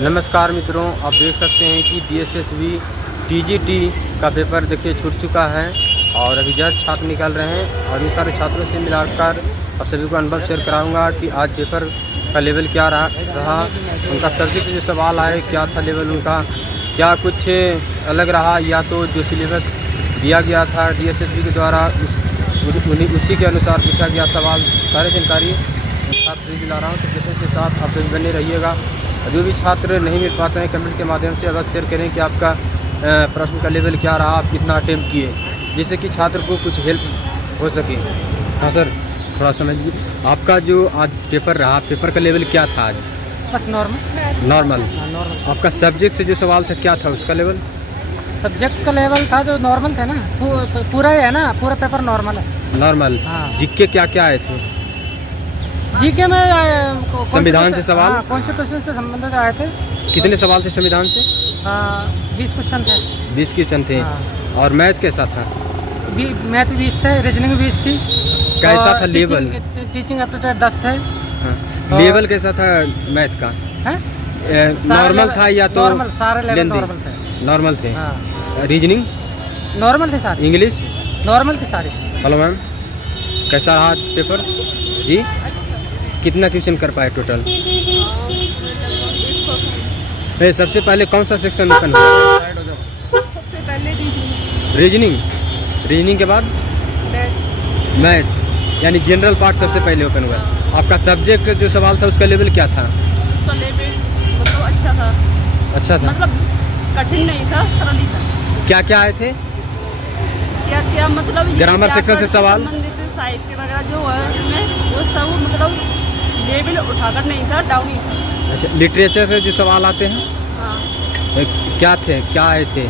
नमस्कार मित्रों, आप देख सकते हैं कि DSSB TGT का पेपर देखिए छूट चुका है और अभी जस्ट छात्र निकल रहे हैं और इन सारे छात्रों से मिलाकर आप सभी को अनुभव शेयर कराऊंगा कि आज पेपर का लेवल क्या रहा, उनका सब्जेक्ट जो सवाल आए क्या था लेवल उनका, क्या कुछ अलग रहा या तो जो सिलेबस दिया गया था DSSB के द्वारा उसी के अनुसार पूछा गया सवाल। सारी जानकारी छात्र से ला रहा हूँ, तो पेशेंस के साथ आप सभी बने रहिएगा। जो भी छात्र नहीं मिल पाते हैं कमेंट के माध्यम से अवश्य शेयर करें कि आपका प्रश्न का लेवल क्या रहा, आप कितना अटेम्प्ट किए, जिससे कि छात्र को कुछ हेल्प हो सके। हाँ सर, थोड़ा समझिए आपका जो आज पेपर रहा, पेपर का लेवल क्या था आज? बस नॉर्मल। आपका सब्जेक्ट से जो सवाल था क्या था उसका लेवल? सब्जेक्ट का लेवल था जो नॉर्मल था ना, पूरा ही है ना, पूरा पेपर नॉर्मल है। नॉर्मल। हाँ। जीके क्या क्या आए थे? जीके में संविधान से सवाल, कॉन्स्टिट्यूशन से संबंधित आए थे। कितने सवाल थे संविधान से? 20 क्वेश्चन थे। 20 क्वेश्चन थे। हाँ। और मैथ कैसा था? मैथ 20 थे, रीजनिंग 20 थी। कैसा था लेवल? टीचिंग एप्टीट्यूड 10 थे। हाँ। लेवल कैसा था मैथ का? नॉर्मल था या तो नॉर्मल? सारे लेवल नॉर्मल थे। नॉर्मल थे। हाँ। रीजनिंग नॉर्मल थे सारे। इंग्लिश नॉर्मल थी सारी। हेलो मैम, कैसा रहा पेपर जी? कितना क्वेश्चन कर पाए टोटल? सबसे पहले कौन सा सेक्शन ओपन हुआ? सबसे पहले रीजनिंग के बाद मैथ, यानी जनरल पार्ट सबसे पहले ओपन हुआ। आपका सब्जेक्ट जो सवाल था उसका लेवल क्या था? उसका लेवल मतलब अच्छा था। अच्छा था, मतलब कठिन नहीं था, सरल ही था। क्या क्या आए थे? क्या क्या मतलब ग्रामर सेक्शन से सवाल, संबंधित साहित्य वगैरह जो है उसमें वो सब मतलब लेवल उठाकर नहीं था, डाउन ही था। अच्छा, लिटरेचर से जो सवाल आते हैं हाँ। क्या थे, क्या आए थे?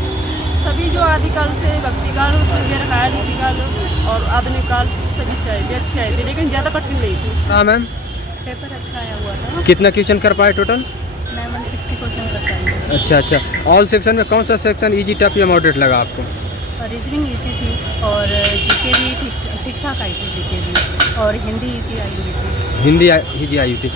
सभी जो आदिकाल से भक्तिकाल रखाया, रीतिकाल और आधुनिक काल सभी से आए थे, अच्छे आए थे, लेकिन ज़्यादा कठिन नहीं थी। हाँ मैम, पेपर अच्छा आया हुआ था। कितना क्वेश्चन कर पाए टोटल? मैं 160 क्वेश्चन कर पाई। अच्छा, ऑल सेक्शन में कौन सा सेक्शन इजी, टफ या मॉडरेट लगा आपको? रीजनिंग ईजी थी और जीके भी ठीक ठाक आई थी, जीके भी, और हिंदी ईजी आई हुई थी। हिंदी इजी आई थी।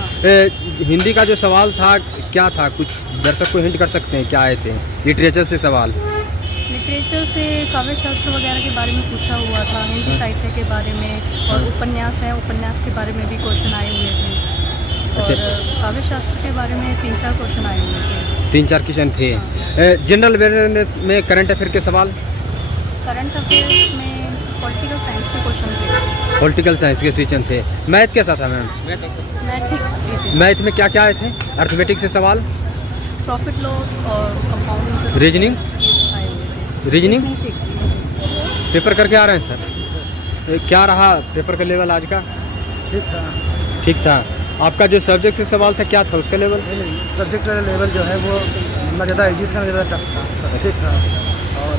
हिंदी का जो सवाल था क्या था, कुछ दर्शक को हिंट कर सकते हैं क्या आए थे लिटरेचर से सवाल? लिटरेचर से काव्य शास्त्र वगैरह के बारे में पूछा हुआ था, हिंदी साहित्य के बारे में, और उपन्यास है, उपन्यास के बारे में भी क्वेश्चन आए हुए थे। अच्छा। और काव्य शास्त्र के बारे में 3-4 क्वेश्चन आए हुए थे। 3-4 क्वेश्चन थे। जनरल अवेयरनेस में करंट अफेयर के सवाल? करंट अफेयर्स में पॉलिटिकल साइंस के क्वेश्चन थे। पॉलिटिकल साइंस के क्वेश्चन थे। मैथ कैसा था मैम? मैथ ठीक। मैथ में क्या क्या आए थे? अर्थमेटिक से सवाल, प्रॉफिट लॉस और कंपाउंडिंग। रीजनिंग रीजनिंग ठीक। पेपर करके आ रहे हैं सर, क्या रहा पेपर का लेवल आज का? ठीक था। आपका जो सब्जेक्ट से सवाल था क्या था उसका लेवल? सब्जेक्ट का लेवल जो है वो ना ज़्यादा इजी था, ना ज़्यादा टफ था, ठीक था। और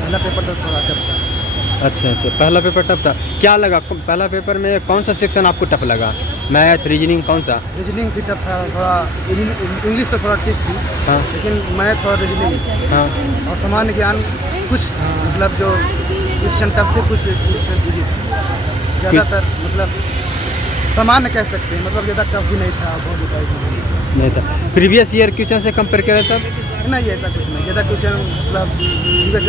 पहला पेपर तो थोड़ा टफ था। अच्छा, पहला पेपर टफ था। क्या लगा पहला पेपर में, कौन सा सेक्शन आपको टफ लगा? मैथ, रीजनिंग, कौन सा? रीजनिंग भी टफ था थोड़ा, इंग्लिश तो थोड़ा ठीक थी। हाँ। लेकिन मैथ और रीजनिंग हाँ। और सामान्य ज्ञान कुछ मतलब जो क्वेश्चन टफ थे, कुछ क्वेश्चन इजी थे। ज़्यादातर मतलब सामान्य कह सकते हैं, मतलब ज़्यादा टफ भी नहीं था, बहुत ज़्यादा नहीं था। प्रीवियस ईयर क्वेश्चन से कंपेयर करें तब नहीं, ऐसा कुछ नहीं। ज़्यादा क्वेश्चन मतलब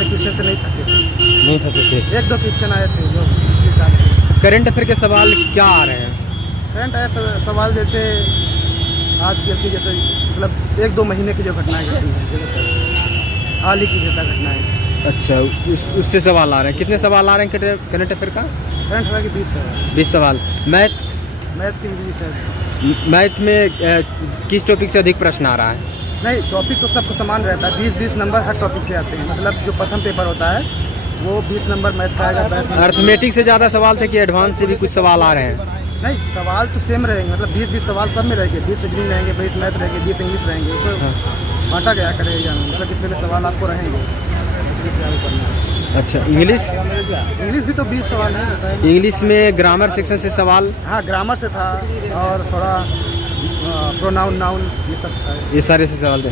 क्वेश्चन से नहीं फंसे थे, नहीं फंसे थे। 1-2 क्वेश्चन आए थे जो पिछले साल के। करंट अफेयर के सवाल क्या आ रहे हैं? करंट आया सवाल जैसे आज की जैसे मतलब 1-2 महीने की जो घटनाएं घटी हैं, ज़्यादातर हाल ही की ज़्यादा घटनाएं। अच्छा, उससे सवाल आ रहे हैं। कितने सवाल आ रहे हैं करंट अफेयर का? करंट अफेयर की 20 सवाल। मैथ की 20 है। मैथ में किस टॉपिक से अधिक प्रश्न आ रहा है? नहीं, टॉपिक तो सबको समान रहता है, 20 नंबर हर टॉपिक से आते हैं। मतलब जो प्रथम पेपर होता है वो 20 नंबर मैथ का आएगा। अर्थमेटिक से ज़्यादा सवाल थे कि एडवांस से भी कुछ सवाल आ रहे हैं? नहीं, सवाल तो सेम रहेंगे, मतलब 20 सवाल सब में रहेंगे। 20 रीजनिंग रहेंगे, 20 मैथ रहेंगे, 20 इंग्लिश रहेंगे। उसमें बांटा गया करेगा, मतलब कितने सवाल आपको रहेंगे। अच्छा, इंग्लिश भी तो 20 सवाल हैं। इंग्लिश में ग्रामर सेक्शन से सवाल? हाँ, ग्रामर से था और थोड़ा प्रोनाउन, नाउन, ये सब था। ये सारे से सवाल थे।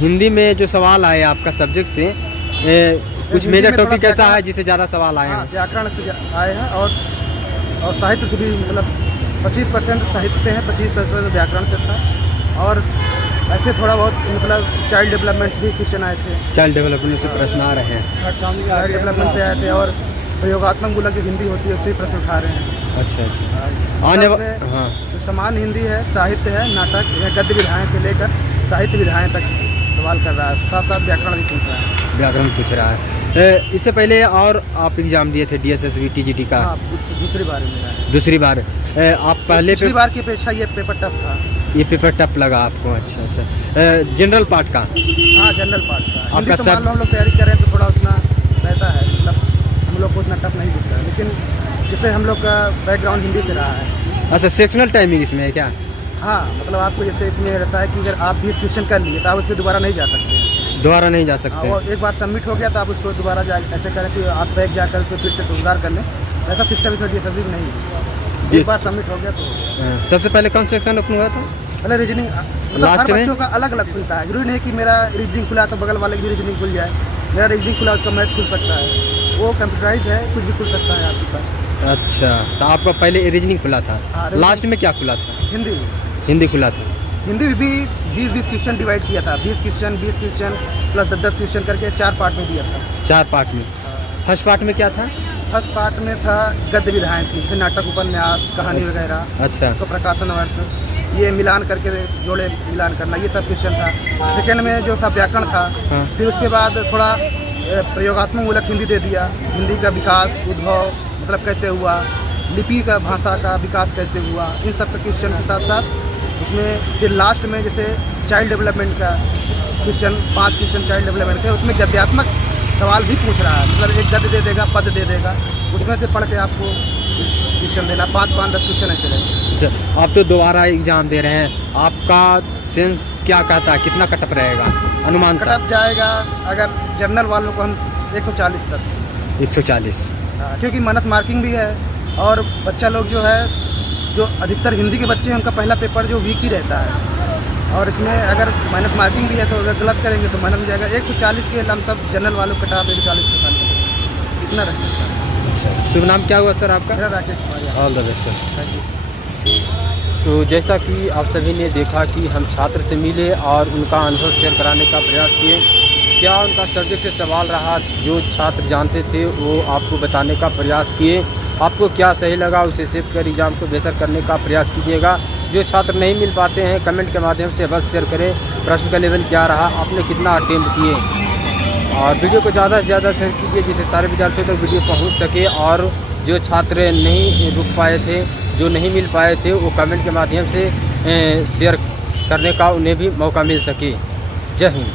हिंदी में जो सवाल आए आपका सब्जेक्ट से, कुछ मेजर टॉपिक ऐसा है जिससे ज़्यादा सवाल आए हैं? व्याकरण से आए हैं और साहित्य से भी, मतलब 25% साहित्य से है, 25% व्याकरण से था और ऐसे थोड़ा बहुत मतलब चाइल्ड डेवलपमेंट भी क्वेश्चन आए थे, चाइल्ड डेवलपमेंट से प्रश्न आ रहे हैं। चाइल्ड डेवलपमेंट से आए थे, और प्रयोगात्मक मूलक जो हिंदी होती है उससे प्रश्न उठा रहे हैं। अच्छा अच्छा। आने हाँ जो सामान्य हिंदी है, साहित्य है, नाटक या गद्य विधाएँ से लेकर साहित्य विधाएँ तक सवाल कर रहा है, साथ साथ व्याकरण भी पूछ रहा है। व्याकरण पूछ रहा है। इससे पहले और आप एग्ज़ाम दिए थे DSSB TGT का? हाँ, दूसरी बार मेरा है। दूसरी बार। आप पहले पिछली बार की अपेक्षा ये पेपर टफ था। ये पेपर टफ लगा आपको? अच्छा अच्छा। जनरल पार्ट का? हाँ, जनरल पार्ट का। हिंदी तो सब मान लो हम लोग तैयारी कर रहे हैं तो थोड़ा उतना रहता है, मतलब हम लोग को उतना टफ नहीं दिखता है, लेकिन जैसे हम लोग का बैकग्राउंड हिंदी से रहा है। अच्छा, सेक्शनल टाइमिंग इसमें है क्या? हाँ, मतलब आपको जैसे इसमें रहता है कि अगर आप 20 क्वेश्चन कर लिए तो आप उसमें दोबारा नहीं जा सकते। दोबारा नहीं जा हाँ, सकते? वो एक बार सबमिट हो गया तो आप उसको दोबारा जा ऐसे करें कि आप बैक जाकर उसको फिर से सुधार कर लें, ऐसा सिस्टम इसमें DSSB में नहीं है। एक बार सबमिट हो गया तो हो गया। सबसे पहले कौन सेक्शन ओपन हुआ था? पहले रीजनिंग, मतलब लास्ट हर में? बच्चों का अलग अलग खुलता है, जरूरी नहीं कि मेरा रीजनिंग खुला तो बगल वाले की भी रीजनिंग खुल जाए। मेरा रीजनिंग खुला उसका मैथ खुल सकता है, वो कंप्यूटराइज है, कुछ भी खुल सकता है आपके पास। अच्छा, तो आपका पहले रीजनिंग खुला था? हाँ, रीजनिंग। लास्ट में क्या खुला था? हिंदी। हिंदी खुला था। हिंदी भी 20-20 क्वेश्चन डिवाइड किया था, 20 क्वेश्चन प्लस 10 क्वेश्चन करके 4 पार्ट में दिया था। 4 पार्ट में। फर्स्ट पार्ट में क्या था? फर्स्ट पार्ट में था गद्य विधाएँ थी, जैसे नाटक, उपन्यास, कहानी वगैरह, अच्छा। उसको प्रकाशन वर्ष, ये मिलान करके जोड़े मिलान करना, ये सब क्वेश्चन था। सेकेंड में जो था व्याकरण था। हाँ। फिर उसके बाद थोड़ा प्रयोगात्मक मूलक हिंदी दे दिया, हिंदी का विकास, उद्भव मतलब कैसे हुआ, लिपि का, भाषा का विकास कैसे हुआ, इन सब के क्वेश्चन के साथ साथ उसमें फिर लास्ट में जैसे चाइल्ड डेवलपमेंट का क्वेश्चन, 5 क्वेश्चन चाइल्ड डेवलपमेंट के, उसमें गद्यात्मक सवाल भी पूछ रहा है, मतलब एक गद्य दे देगा, पद दे देगा, उसमें से पढ़ के आपको क्वेश्चन देना, 5-5-10 क्वेश्चन ऐसे रहेंगे। अच्छा, आप तो दोबारा एग्जाम दे रहे हैं, आपका सेंस क्या कहता है, कितना कटअप रहेगा अनुमान? कटअप जाएगा अगर जनरल वालों को हम 140 तक। 140? हाँ, क्योंकि माइनस मार्किंग भी है, और बच्चा लोग जो है, जो अधिकतर हिंदी के बच्चे हैं उनका पहला पेपर जो वीक ही रहता है, और इसमें अगर माइनस मार्किंग भी है तो अगर गलत करेंगे तो माइनस जाएगा। 140 के लम सब जनरल वालों का कटा 140 इतना रहेगा। अच्छा, शुभ नाम क्या हुआ सर आपका? मेरा Rakesh Kumar. All the best sir. तो जैसा कि आप सभी ने देखा कि हम छात्र से मिले और उनका अनुभव शेयर कराने का प्रयास किए, क्या उनका सब्जेक्ट से सवाल रहा, जो छात्र जानते थे वो आपको बताने का प्रयास किए, आपको क्या सही लगा उसे सेव कर एग्ज़ाम को बेहतर करने का प्रयास कीजिएगा। जो छात्र नहीं मिल पाते हैं कमेंट के माध्यम से बस शेयर करें, प्रश्न का लेवल क्या रहा, आपने कितना अटेम्प्ट किए, और वीडियो को ज़्यादा से ज़्यादा शेयर कीजिए जिससे सारे विद्यार्थियों तक वीडियो पहुंच सके, और जो छात्र नहीं रुक पाए थे, जो नहीं मिल पाए थे, वो कमेंट के माध्यम से शेयर करने का उन्हें भी मौका मिल सके। जय हिंद।